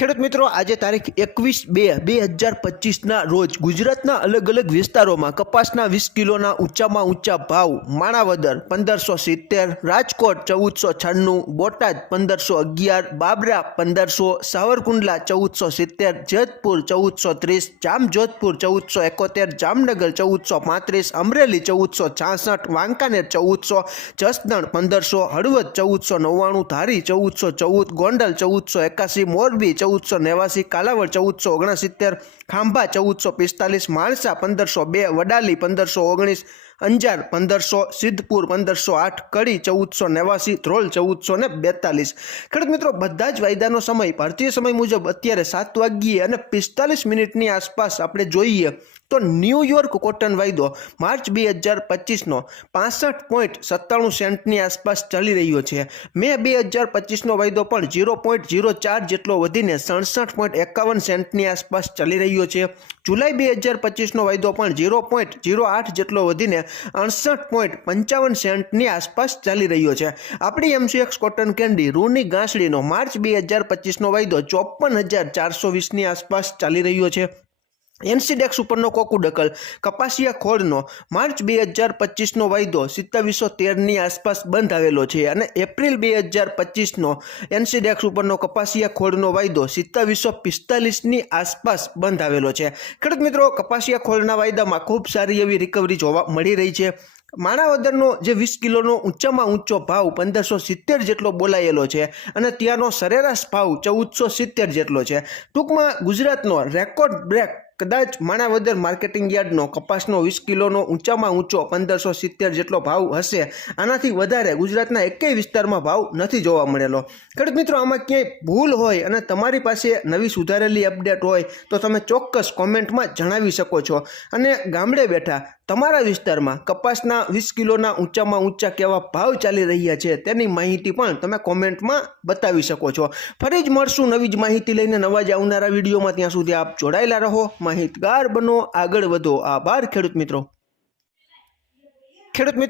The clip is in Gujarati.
ખેડૂત મિત્રો, આજે તારીખ એકવીસ બે બે હજાર પચીસના રોજ ગુજરાતના અલગ અલગ વિસ્તારોમાં કપાસના વીસ કિલોના ઊંચામાં ઊંચા ભાવ, માણાવદર પંદરસો સિત્તેર, રાજકોટ ચૌદસો છન્નું, બોટાદ પંદરસો અગિયાર, બાબરા પંદરસો, સાવરકુંડલા ચૌદસો સિત્તેર, જેતપુર ચૌદસો ત્રીસ, જામજોધપુર ચૌદસો એકોતેર, જામનગર ચૌદસો પાંત્રીસ, અમરેલી ચૌદસો છાસઠ, વાંકાનેર ચૌદસો, જસદણ પંદરસો, હળવદ ચૌદસો નવ્વાણું, ધારી ચૌદસો ચૌદ, ગોંડલ ચૌદસો એકાસી, મોરબી ચૌદસો નેવાસી કાલાવડ ચૌદસો ઓગણસિત્તેર ખાંભા ચૌદસો પિસ્તાલીસ માણસા પંદરસો બે વડાલી પંદરસો ઓગણીસ અંજાર પંદરસો, સિદ્ધપુર પંદરસો આઠ, કડી ચૌદસો નેવાસી, ધ્રોલ ચૌદસો ને બેતાલીસ. ખેડૂત મિત્રો, બધા જ વાયદાનો સમય ભારતીય સમય મુજબ અત્યારે સાત વાગ્યે અને પિસ્તાલીસ મિનિટની આસપાસ આપણે જોઈએ તો ન્યૂયોર્ક કોટન વાયદો માર્ચ બે હજાર પચીસનો પાસઠ પોઈન્ટ સત્તાણું સેન્ટની આસપાસ ચાલી રહ્યો છે. મે બે હજાર પચીસનો વાયદો પણ ઝીરો પોઈન્ટ ઝીરો ચાર જેટલો વધીને સડસઠ પોઈન્ટ એકાવન સેન્ટની આસપાસ ચાલી રહ્યો છે. જુલાઈ બે હજાર પચીસનો વાયદો પણ ઝીરો પોઈન્ટ ઝીરો આઠ જેટલો વધીને અડસઠ પોઈન્ટ પંચાવન સેન્ટની આસપાસ ચાલી રહ્યો છે. આપણી એમસીએક્સ કોટન કેન્ડી રૂની ગાંસડીનો માર્ચ બે હજાર પચીસનો વાયદો ચોપન હજાર ચારસો વીસની આસપાસ ચાલી રહ્યો છે. એનસીડેક્સ ઉપરનો કોકુડકલ કપાસિયા ખોળનો માર્ચ બે હજાર પચીસનો વાયદો સિત્તાવીસો તેરની આસપાસ બંધ આવેલો છે અને એપ્રિલ બે હજાર પચીસનો એનસીડેક્સ ઉપરનો કપાસિયા ખોળનો વાયદો સિત્તાવીસો પિસ્તાલીસની આસપાસ બંધ આવેલો છે. ખેડૂત મિત્રો, કપાસિયા ખોળના વાયદામાં ખૂબ સારી એવી રિકવરી જોવા મળી રહી છે. માણાવદરનો જે વીસ કિલોનો ઊંચામાં ઊંચો ભાવ પંદરસો સિત્તેર જેટલો બોલાયેલો છે અને ત્યાંનો સરેરાશ ભાવ ચૌદસો સિત્તેર જેટલો છે. ટૂંકમાં ગુજરાતનો રેકોર્ડ બ્રેક કદાચ માણાવદર માર્કેટિંગ યાર્ડનો કપાસનો વીસ કિલોનો ઊંચામાં ઊંચો પંદરસો સિત્તેર જેટલો ભાવ હશે. આનાથી વધારે ગુજરાતના એકેય વિસ્તારમાં ભાવ નથી જોવા મળેલો. ખેડૂત મિત્રો, આમાં ક્યાંય ભૂલ હોય અને તમારી પાસે નવી સુધારેલી અપડેટ હોય તો તમે ચોક્કસ કોમેન્ટમાં જણાવી શકો છો. અને ગામડે બેઠા તમારા વિસ્તારમાં કપાસના વીસ કિલોના ઊંચામાં ઊંચા કેવા ભાવ ચાલી રહ્યા છે તેની માહિતી પણ તમે કોમેન્ટમાં બતાવી શકો છો. ફરી જ મળશું નવી જ માહિતી લઈને નવા જ આવનારા વિડીયોમાં. ત્યાં સુધી આપ જોડાયેલા રહો. માહિતગાર બનો. આગળ વધો. આભાર ખેડૂત મિત્રો. ખેડૂત મિત્રો